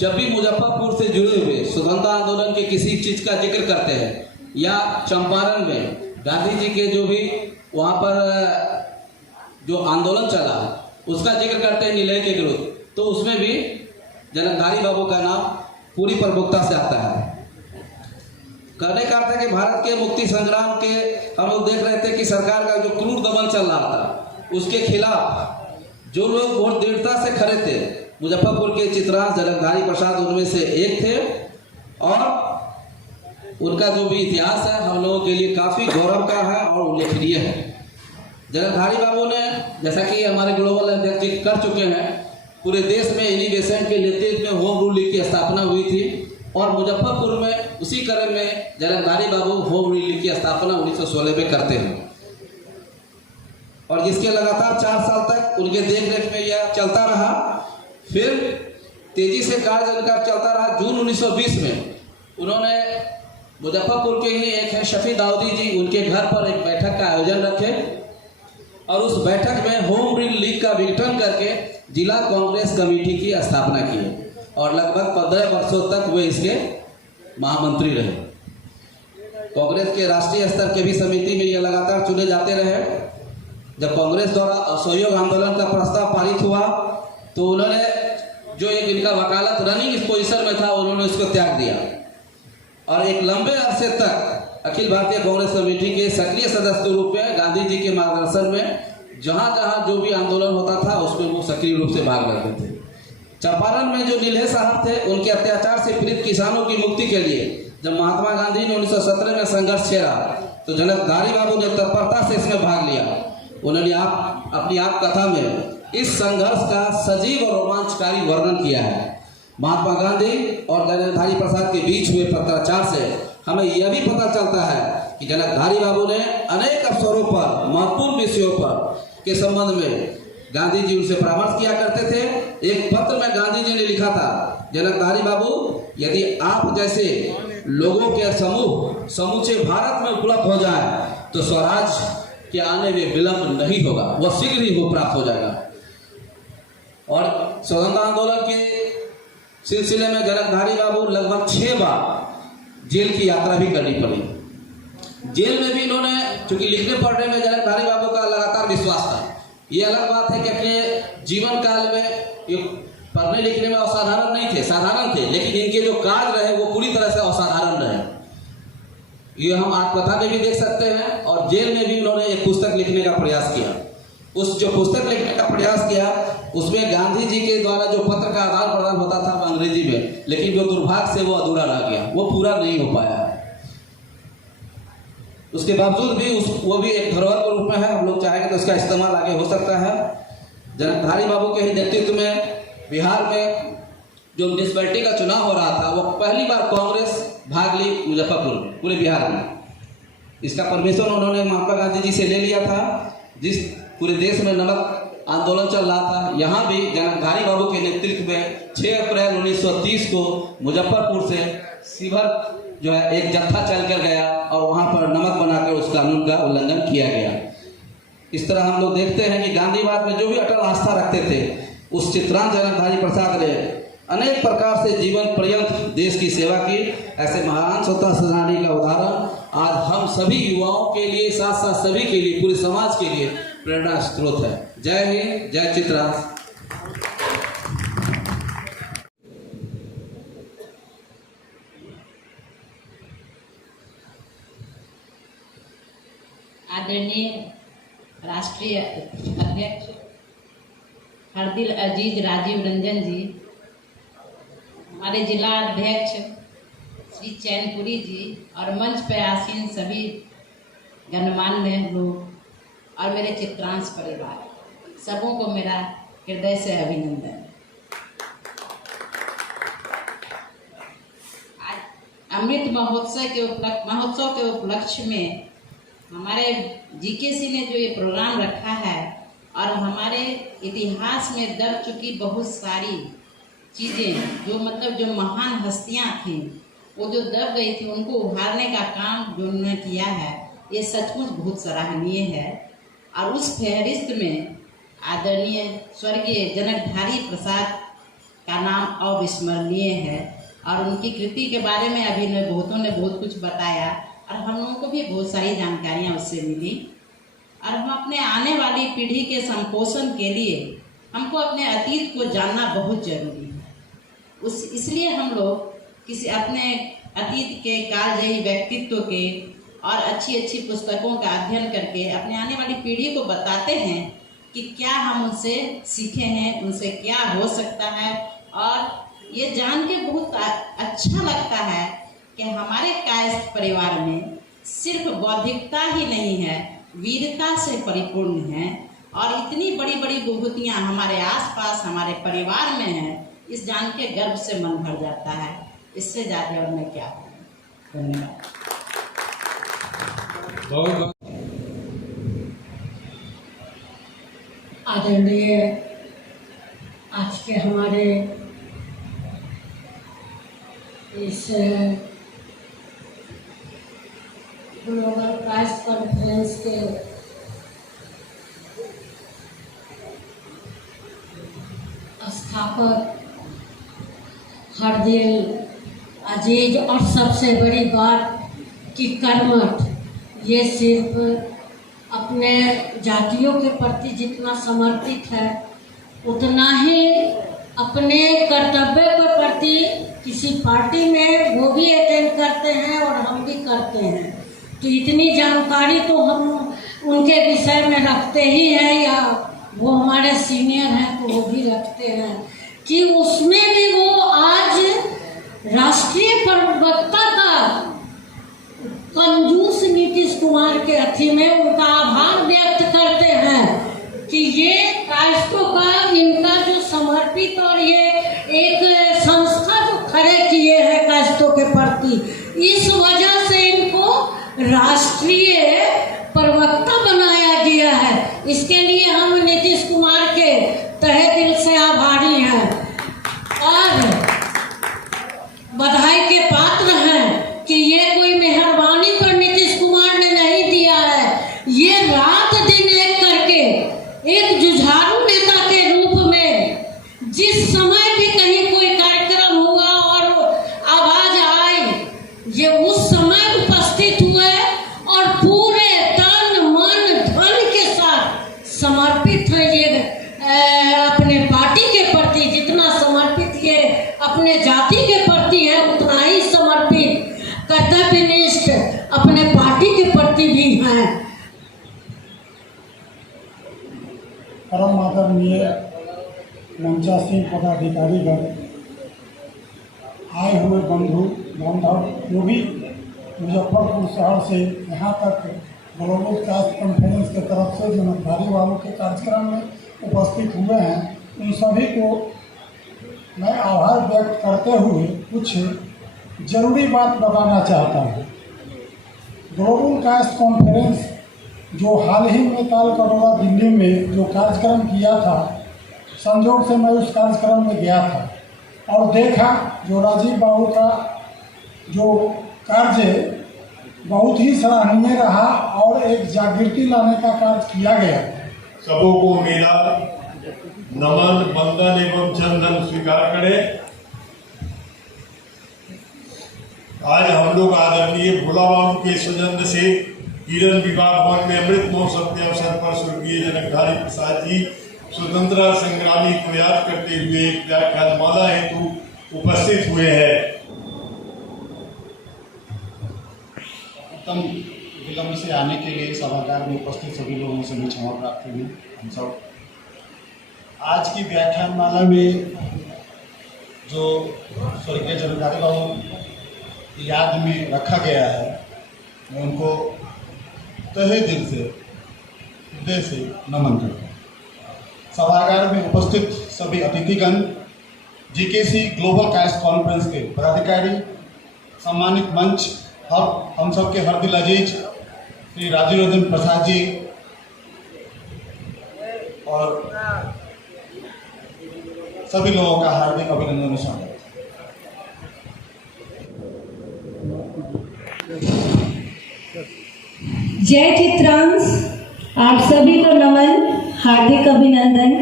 जब भी मुजफ्फरपुर से जुड़े हुए स्वतंत्रता आंदोलन के किसी चीज का जिक्र करते हैं या चंपारण में गांधी जी के जो भी वहाँ पर जो आंदोलन चला उसका जिक्र करते हैं नीलय के विरुद्ध, तो उसमें भी जनकधारी बाबू का नाम पूरी प्रमुखता से आता है। कहने का अर्थ है कि भारत के मुक्ति संग्राम के हम लोग देख रहे थे कि सरकार का जो क्रूर दमन चल रहा था उसके खिलाफ जो लोग बहुत दृढ़ता से खड़े थे, मुजफ्फरपुर के चित्रांश जनकधारी प्रसाद उनमें से एक थे और उनका जो भी इतिहास है हम लोगों के लिए काफी गौरव का है और उल्लेखनीय है। जनकधारी बाबू ने, जैसा कि हमारे ग्लोबल अध्यक्ष जी कर चुके हैं, पूरे देश में इन्हीं बेसेंट के नेतृत्व में होम रूल लीग की स्थापना हुई थी और मुजफ्फरपुर में उसी क्रम में जनकधारी बाबू होम रूल लीग की स्थापना 1916 में करते हैं और जिसके लगातार 4 साल तक उनके देख रेख में यह चलता रहा। फिर तेजी से कार्य इनका चलता रहा। जून 1920 में उन्होंने मुजफ्फरपुर के ही एक है शफी दाऊदी जी, उनके घर पर एक बैठक का आयोजन रखे और उस बैठक में होम रूल लीग का विघटन करके जिला कांग्रेस कमेटी की स्थापना की और लगभग 15 वर्षों तक वे इसके महामंत्री रहे। कांग्रेस के राष्ट्रीय स्तर के भी समिति में ये लगातार चुने जाते रहे। जब कांग्रेस द्वारा असहयोग आंदोलन का प्रस्ताव पारित हुआ तो उन्होंने जो एक इनका वकालत रनिंग इस पोजीशन में था उन्होंने उसको त्याग दिया और एक लंबे अरसे तक अखिल भारतीय कांग्रेस कमेटी के सक्रिय सदस्य के रूप में गांधी जी के मार्गदर्शन में जहां जहां जो भी आंदोलन होता था उसमें वो सक्रिय रूप से भाग लेते थे। चंपारण में जो नीलहे साहब थे उनके अत्याचार से पीड़ित किसानों की मुक्ति के लिए जब महात्मा गांधी ने 1917 में संघर्ष छेड़ा तो जनकधारी बाबू ने तत्परता से इसमें भाग लिया उन्होंने अपनी आत्मकथा में इस संघर्ष का सजीव और रोमांचकारी वर्णन किया है। महात्मा गांधी और जनकधारी प्रसाद के बीच हुए पत्राचार से हमें यह भी पता चलता है कि जनकधारी बाबू ने अनेक अवसरों पर महत्वपूर्ण विषयों पर के संबंध में गांधी जी उनसे परामर्श किया करते थे। एक पत्र में गांधी जी ने लिखा था, जनकधारी बाबू, यदि आप जैसे लोगों के समूह समूचे भारत में उपलब्ध हो जाए तो स्वराज के आने में विलंब नहीं होगा, वह शीघ्र ही वो प्राप्त हो जाएगा। और स्वतंत्रता आंदोलन के सिलसिले में जनकधारी बाबू लगभग 6 बार जेल की यात्रा भी करनी पड़ी। जेल में भी इन्होंने, चूंकि लिखने पढ़ने में जनकधारी बाबू का लगातार विश्वास था। ये अलग बात है कि अपने जीवन काल में ये पढ़ने लिखने में असाधारण नहीं थे, साधारण थे, लेकिन इनके जो कार्य रहे वो पूरी तरह से असाधारण रहे। ये हम आत्मकथा में भी देख सकते हैं और जेल में भी उन्होंने एक पुस्तक लिखने का प्रयास किया। उस जो पुस्तक लिखने का प्रयास किया उसमें गांधी जी के द्वारा जो पत्र का आदान प्रदान होता था वो अंग्रेजी में, लेकिन जो दुर्भाग्य से वो अधूरा रह गया, वो पूरा नहीं हो पाया। उसके बावजूद भी वो भी एक धरोहर के रूप में है। हम लोग चाहेंगे तो इसका इस्तेमाल आगे हो सकता है। जनकधारी बाबू के ही नेतृत्व में बिहार में जो म्युनिसिपैलिटी का चुनाव हो रहा था वो पहली बार कांग्रेस भाग ली मुजफ्फरपुर में, पूरे बिहार में। इसका परमिशन उन्होंने महात्मा गांधी जी से ले लिया था। जिस पूरे देश में नमक आंदोलन चल रहा था, यहाँ भी जनकधारी बाबू के नेतृत्व में 6 अप्रैल 1930 को मुजफ्फरपुर से शिवहर जो है एक जत्था चल कर गया और वहाँ पर नमक बनाकर उस कानून का उल्लंघन किया गया। इस तरह हम लोग देखते हैं कि गांधीवाद में जो भी अटल आस्था रखते थे, उस चित्रांत जनकधारी प्रसाद ने अनेक प्रकार से जीवन पर्यंत देश की सेवा की। ऐसे महान स्वतंत्रता सेनानी का उदाहरण आज हम सभी युवाओं के लिए, साथ साथ सभी के लिए, पूरे समाज के लिए प्रेरणा स्रोत है। जय हिंद, जय चित्रांत। आदरणीय राष्ट्रीय अध्यक्ष हरदिल अजीज राजीव रंजन जी, हमारे जिला अध्यक्ष श्री चैनपुरी जी और मंच पर आसीन सभी गणमान्य लोग और मेरे चित्रांश परिवार, सबों को मेरा हृदय से अभिनंदन। आज अमृत महोत्सव के उपलक्ष्य में हमारे जीकेसी ने जो ये प्रोग्राम रखा है और हमारे इतिहास में दब चुकी बहुत सारी चीज़ें, जो महान हस्तियां थीं, वो जो दब गई थी, उनको उभारने का काम जो उन्होंने किया है, ये सचमुच बहुत सराहनीय है। और उस फहरिस्त में आदरणीय स्वर्गीय जनकधारी प्रसाद का नाम अविस्मरणीय है और उनकी कृति के बारे में अभी बहुतों ने बहुत कुछ बताया और हम लोगों को भी बहुत सारी जानकारियाँ उससे मिली। और हम अपने आने वाली पीढ़ी के संपोषण के लिए हमको अपने अतीत को जानना बहुत जरूरी है। इसलिए हम लोग किसी अपने अतीत के कालजयी व्यक्तित्व के और अच्छी अच्छी पुस्तकों का अध्ययन करके अपने आने वाली पीढ़ी को बताते हैं कि क्या हम उनसे सीखे हैं, उनसे क्या हो सकता है। और ये जान के बहुत अच्छा लगता है कि हमारे कायस्थ परिवार में सिर्फ बौद्धिकता ही नहीं है, वीरता से परिपूर्ण है और इतनी बड़ी बड़ी विभूतियाँ हमारे आसपास हमारे परिवार में हैं। इस जान के गर्व से मन भर जाता है। इससे ज़्यादा और मैं क्या कहूँ। धन्यवाद। आदरणीय आज के हमारे इस ग्लोबल कास्ट कॉन्फ्रेंस के स्थापक हरदिल अजीज, और सबसे बड़ी बात कि कर्मठ, ये सिर्फ अपने जातियों के प्रति जितना समर्पित है उतना ही अपने कर्तव्य के प्रति किसी पार्टी में वो भी अटेंड करते हैं और हम भी करते हैं। तो इतनी जानकारी तो हम उनके विषय में रखते ही हैं, या वो हमारे सीनियर हैं तो वो भी रखते हैं कि उसमें भी वो आज राष्ट्रीय प्रवक्ता का कंजूस नीतीश कुमार के अथी में उनका आभार व्यक्त करते हैं कि ये कायस्थों का इनका जो समर्पित और ये एक संस्था जो खड़े किए हैं कायस्थों के प्रति, इस वजह से इनको राष्ट्रीय प्रवक्ता बनाया गया है। इसके लिए हम नीतीश कुमार के तहे दिल से आभारी हैं और बधाई के पात्र हैं कि ये कोई मेहरबानी पर नीतीश कुमार ने नहीं दिया है। ये रात दिन एक करके एक जुझारू नेता के रूप में जिस समय भी कहीं कोई कार्यक्रम हुआ और आवाज आई, ये उस समय उपस्थित हुए और पूरे तन मन धन के साथ समर्पित है। ये अपने पार्टी के प्रति जितना समर्पित ये अपने जाति के प्रति है, उतना ही समर्पित कर्तव्यनिष्ठ अपने पार्टी के प्रति भी हैं। परम आदरणीय मंचासीन पदाधिकारीगण, आए हुए बंधु बांधव, जो भी मुजफ्फरपुर शहर से यहाँ तक ग्लोबल कास्ट कॉन्फ्रेंस के तरफ से जिम्मेदारी वालों के कार्यक्रम में उपस्थित हुए हैं, उन सभी को मैं आभार व्यक्त करते हुए कुछ जरूरी बात बताना चाहता हूँ। ग्लोबल कास्ट कॉन्फ्रेंस जो हाल ही में काल करोड़ा दिल्ली में जो कार्यक्रम किया था, संजोग से मैं उस कार्यक्रम में गया था और देखा जो राजीव बाबू का जो कार्य बहुत ही सराहनीय रहा और एक जागृति लाने का कार्य किया गया। सबों को मेरा नमन, वंदन एवं चंदन स्वीकार करें। आज हम लोग आदरणीय भोला बाबू के सौजन्य से किरण विवाह भवन में अमृत महोत्सव के अवसर पर स्वर्गीय जनकधारी प्रसाद जी स्वतंत्रता संग्रामी को याद करते हुए एक व्याख्यानमाला हेतु उपस्थित हुए हैं। उत्तम विलंब से आने के लिए सभागार में उपस्थित सभी लोगों से मैं क्षमा प्राप्त हुई। हम सब आज की व्याख्यानमाला में जो स्वर्गीय जनकधारी बाबू की याद में रखा गया है, मैं उनको तहे दिल से हृदय से नमन करता हूँ। सभागार में उपस्थित सभी अतिथिगण, जीकेसी ग्लोबल कास्ट कॉन्फ्रेंस के पदाधिकारी, सम्मानित मंच, हम सबके हर दिल अजीज श्री राजीव रंजन प्रसाद जी और सभी लोगों का हार्दिक अभिनंदन शामिल। जय चित्रांश, आप सभी को नमन, हार्दिक अभिनंदन।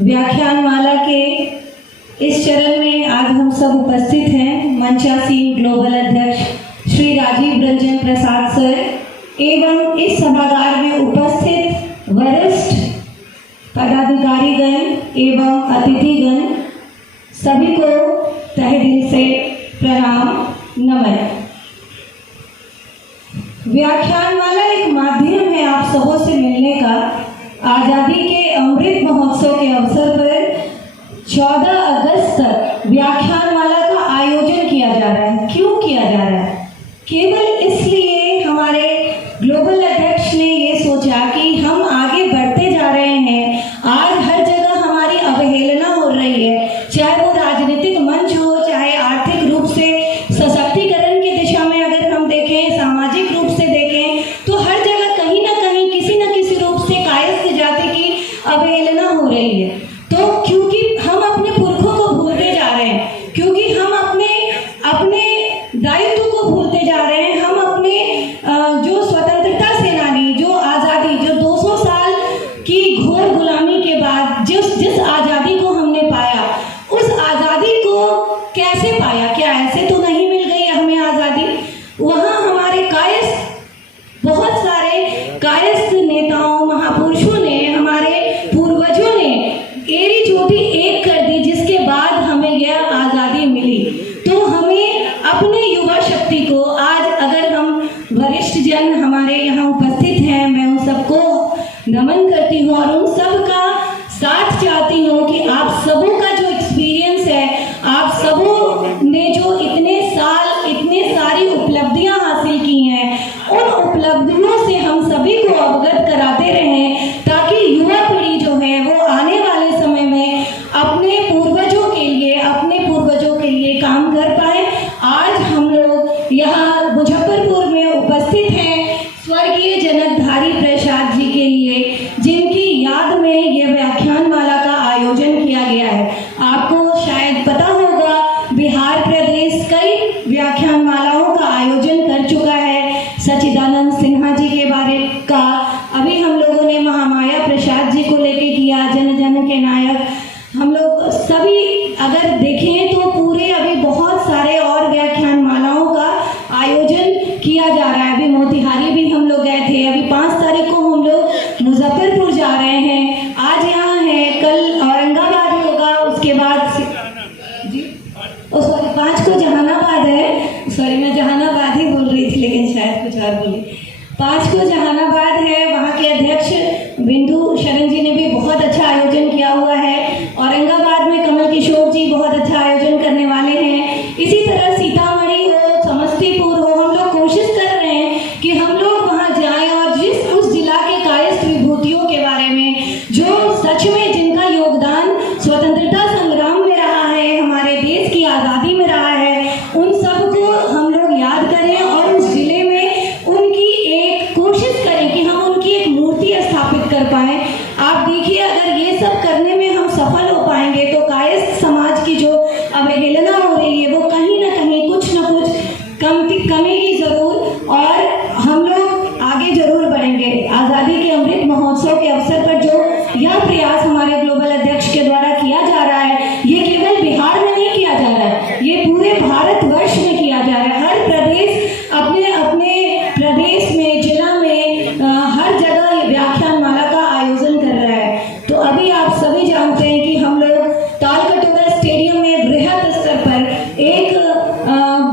व्याख्यानमाला के इस चरण में आज हम सब उपस्थित हैं। मंचासीन ग्लोबल अध्यक्ष श्री राजीव रंजन प्रसाद सर एवं इस सभागार में उपस्थित वरिष्ठ पदाधिकारीगण एवं अतिथिगण, सभी को तहे दिल से प्रणाम, नमन। व्याख्यानमाला एक माध्यम है आप सबों से मिलने का। आज़ादी के अमृत महोत्सव के अवसर पर 14 अगस्त तक व्याख्यानमाला का आयोजन किया जा रहा है। क्यों किया जा रहा है? केवल इसलिए हमारे ग्लोबल अध्यक्ष ने ये सोचा कि हम आगे बढ़ते जा रहे हैं। आज हर जगह हमारी अवहेलना हो रही है, चाहे वो राजनीतिक मंच हो, चाहे आर्थिक रूप से सशक्तिकरण की दिशा में अगर हम देखें, सामाजिक रूप से देखें, तो हर जगह कहीं ना कहीं किसी न किसी रूप से कायस्थ जाति की अवहेलना हो रही है। तो क्योंकि हम अपने पुरखों को भूलते जा रहे हैं, क्योंकि हम अपने दायित्व को भूलते जा रहे हैं, हम अपने जो स्वतंत्रता सेनानी, जो आज़ादी, जो 200 साल की घोर गुलामी के बाद जिस आज़ादी को हमने पाया, उस आज़ादी को कैसे पाया? क्या ऐसे तो नहीं मिल गई हमें आज़ादी? वहाँ हमारे कायस्थ, बहुत सारे कायस्थ नेताओं, महापुरुषों ने, हमारे पूर्वजों ने एड़ी चोटी एक कर दी, जिसके बाद हमें यह आज़ादी मिली। तो हमें अपने युवा शक्ति को, आज अगर हम वरिष्ठ जन हमारे यहाँ उपस्थित हैं, मैं उन सबको नमन करती हूँ और उन सब का साथ चाहती हूँ कि आप सबों का जो एक्सपीरियंस है, आप सबों ने जो बिहार प्रदेश कई व्याख्यान मालाओं का आयोजन कर चुका है। सच्चिदानंद सिन्हा जी के बारे का अभी हम लोगों ने महामाया प्रसाद जी को लेके किया, जन जन के नायक। हम लोग सभी अगर देखें तो पूरे अभी बहुत सारे और व्याख्यान मालाओं का आयोजन किया जा रहा है। अभी मोतिहारी भी हम लोग गए थे, अभी 5 तारीख को हम लोग मुजफ्फरपुर जा रहे हैं, आज यहाँ है, कल औरंगाबाद होगा, उसके बाद जी 5 को जहानाबाद है। सॉरी, मैं जहानाबाद ही बोल रही थी लेकिन शायद कुछ और बोली। 5 को जहानाबाद है, वहाँ के अध्यक्ष बिंदु शरण जी ने भी बहुत अच्छा आयोजन किया हुआ है। औरंगाबाद में कमल किशोर जी बहुत अच्छा आयोजन करने वाले हैं। इसी तरह सीतामढ़ी हो, समस्तीपुर हो, हम लोग कोशिश कर रहे हैं कि हम लोग वहाँ जाएं और उस जिला के कायस्थ विभूतियों के बारे में जो सच में जिनका योगदान स्वतंत्रता संग्राम में रहा है, हमारे देश की आज़ादी में रहा है, उन सबको हम लोग याद करें और उस जिले में उनकी एक कोशिश करें कि हम उनकी एक मूर्ति स्थापित कर पाएं। आप देखिए, अगर ये सब करने में हम सफल हो पाएंगे तो कायस्थ समाज की जो अवहेलना हो रही है वो कहीं ना कहीं कुछ ना कुछ कमेगी जरूर और हम लोग आगे जरूर बढ़ेंगे। आज़ादी के अमृत महोत्सव के अवसर पर जो यह प्रयास हमारे ग्लोबल अध्यक्ष के द्वारा किया जा रहा है, ये केवल बिहार में नहीं किया जा रहा है, ये पूरे भारतवर्ष में किया जा रहा है। हर प्रदेश अपने अपने प्रदेश में, जिला में, हर जगह व्याख्यान माला का आयोजन कर रहा है। तो अभी आप सभी जानते हैं कि हम लोग तालकटोरा स्टेडियम में बृहद स्तर पर एक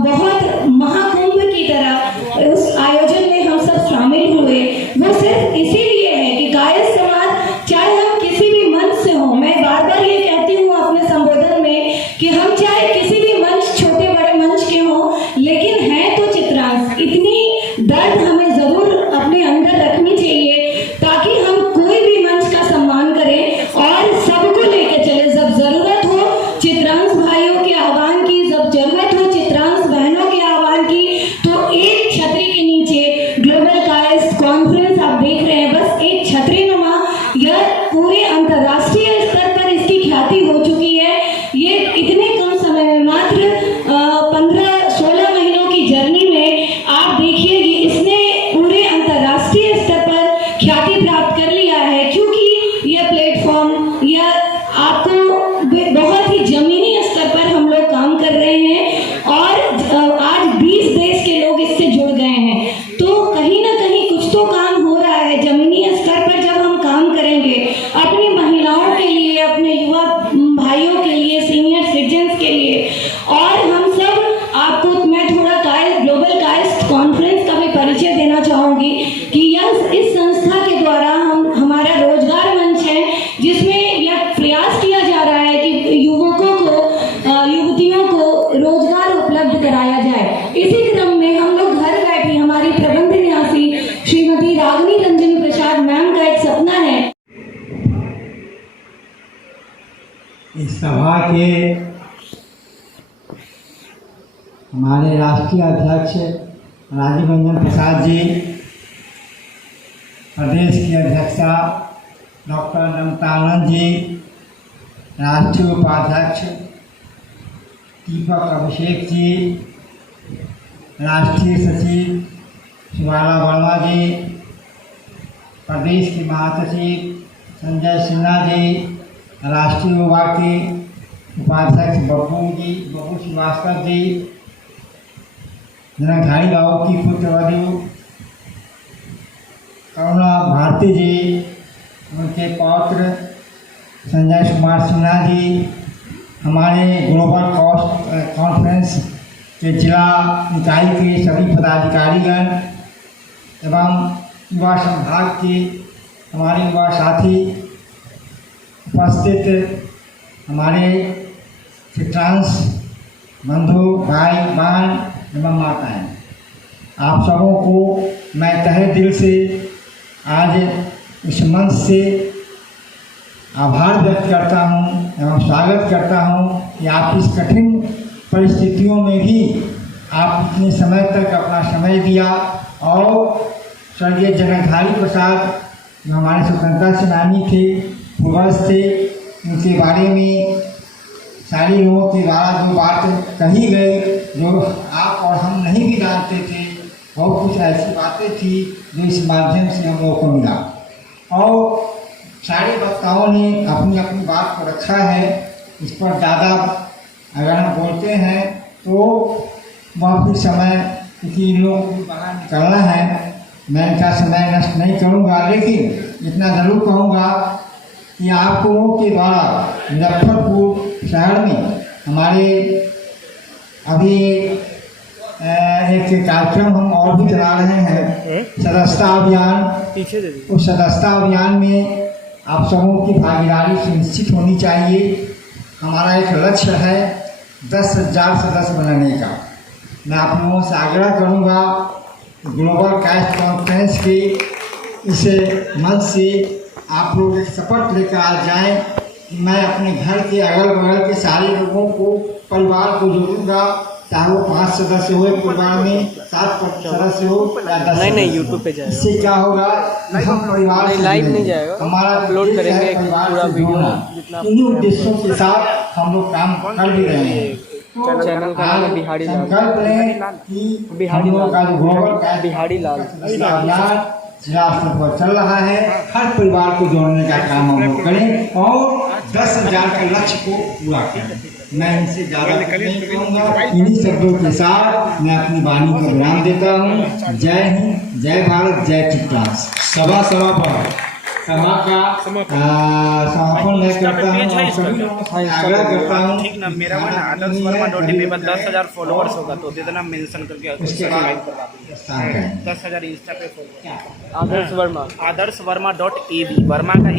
बहुत महाकुंभ की तरह उस आयोजन में हम सब शामिल हुए। वो सिर्फ इसीलिए है कि कायस्थ समाज, चाहे हम किसी भी मंच से हो, मैं बार बार ये कहती हूँ अपने संबोधन में कि हम चाहे किसी भी मंच, छोटे बड़े मंच के हों, लेकिन है तो चित्रांश। इतनी दर्द हमें जरूर अपने अंदर रखनी चाहिए ताकि हम कोई भी मंच का सम्मान करें और सबको लेकर चले। जब जरूरत हो चित्रांश भाइयों के आह्वान की, जब जरूरत हो चित्रांश बहनों के आह्वान की, तो एक छतरी के नीचे ग्लोबल कायस्थ कॉन्फ्रेंस आप देख रहे हैं, बस एक छतरी नुमा, यह पूरे अंतर्राष्ट्रीय स्तर पर इसकी ख्याति हो चुकी है। ये इतने कम समय में, मात्र 15-16 महीनों की जर्नी में आप देखिए कि इसने पूरे अंतर्राष्ट्रीय स्तर पर ख्याति प्राप्त कर लिया है, क्योंकि यह प्लेटफॉर्म, यह आपको बहुत ही जमीनी स्तर पर हम लोग काम कर रहे हैं और आज 20 देश के लोग इससे जुड़ गए हैं। तो कहीं ना कहीं कुछ तो काम हो रहा है जमीनी स्तर पर। जब हम काम करेंगे अपनी महिलाओं के लिए, अपने युवा भाइयों के लिए, सीनियर सिटीजन्स के लिए, और हम सब आपको मैं थोड़ा ग्लोबल कायस्थ कॉन्फ्रेंस का भी परिचय देना चाहूँगी कि यह इस संस्था के द्वारा हमारा रोजगार मंच है, जिसमें यह प्रयास किया जा रहा है कि युवकों को, युवतियों को रोजगार उपलब्ध कराया जाए। इसी क्रम में हम लोग घर बैठे, हमारी प्रबंध न्यासी श्रीमती रागिनी रंजन प्रसाद मैम का एक सपना है। इस सभा के हमारे राष्ट्रीय अध्यक्ष राजीव रंजन प्रसाद जी, प्रदेश की अध्यक्षा डॉक्टर नमतानंद जी, राष्ट्रीय उपाध्यक्ष दीपक अभिषेक जी, राष्ट्रीय सचिव शिवाला वर्मा जी, प्रदेश के महासचिव संजय सिन्हा जी, राष्ट्रीय युवा के उपाध्यक्ष बब्बू श्रीवास्तव जी, जनकधारी बाबू की पुत्रवधू करुणा भारती जी, उनके पौत्र संजय कुमार सिन्हा जी, हमारे ग्लोबल कॉन्फ्रेंस के जिला इकाई के सभी पदाधिकारीगण एवं युवा संभाग के हमारे युवा साथी, उपस्थित हमारे चित्रांश बंधु भाई बहन एवं माताएं, आप सबों को मैं तहे दिल से आज इस मंच से आभार व्यक्त करता हूं एवं स्वागत करता हूं कि आप इस कठिन परिस्थितियों में भी आप इतने समय तक अपना समय दिया और स्वर्गीय जनकधारी प्रसाद जो हमारे स्वतंत्रता सेनानी थे, पूर्वज थे, उनके बारे में सारे लोगों के द्वारा जो बात कही गई, जो आप और हम नहीं भी जानते थे, बहुत कुछ ऐसी बातें थी जो इस माध्यम से हम लोगों को मिला। और सारे वक्ताओं ने अपनी अपनी बात को रखा है। इस पर ज़्यादा अगर हम बोलते हैं तो वह फिर समय, क्योंकि लोगों को बाहर निकलना है, मैं इनका समय नष्ट नहीं करूँगा, लेकिन इतना ज़रूर कहूँगा कि आप लोगों के द्वारा मुजफ्फरपुर शहर में हमारे अभी एक कार्यक्रम हम और भी चला रहे हैं, सदस्यता अभियान। उस सदस्यता अभियान में आप सबों की भागीदारी सुनिश्चित होनी चाहिए। हमारा एक लक्ष्य है 10,000 सदस्य बनाने का। मैं आप लोगों से आग्रह करूंगा ग्लोबल कास्ट कॉन्फ्रेंस के इस मंच से आप लोग एक शपथ लेकर आ जाएं कि मैं अपने घर के अगल बगल के सारे लोगों को, परिवार को जोड़ूंगा, चाहे वो 5 सदस्य हो परिवार में, 7 सदस्य हो या 10। नहीं यूट्यूब पे जाएगा। इससे क्या होगा, हम परिवार से लाइव नहीं जाएगा, हमारा अपलोड करेंगे पूरा वीडियो। इन्हीं उद्देश्यों के साथ हम लोग काम कर भी रहे हैं। चैनल का नाम है बिहारी लाल। संकल्प लें कि बिहारी लाल अभियान जिला स्तर पर चल रहा है। हर परिवार को जोड़ने का काम हम लोग करें और 10,000 के लक्ष्य को पूरा करें। मैं इनसे ज़्यादा नहीं कहूँगा। इन्हीं शब्दों के साथ मैं अपनी वाणी को विराम देता हूँ। जय हिंद, जय भारत, जय चित्रास। सभा का समापन मैं करता हूँ। आग्रह करता हूँ ठीक ना, मेरा मन आदर्श वर्मा .ip पर 10,000 फॉलोअर्स होगा तो दे देना, मेंशन करके 10,000 इंस्टा पे फॉलो। आदर्श वर्मा .ab वर्मा का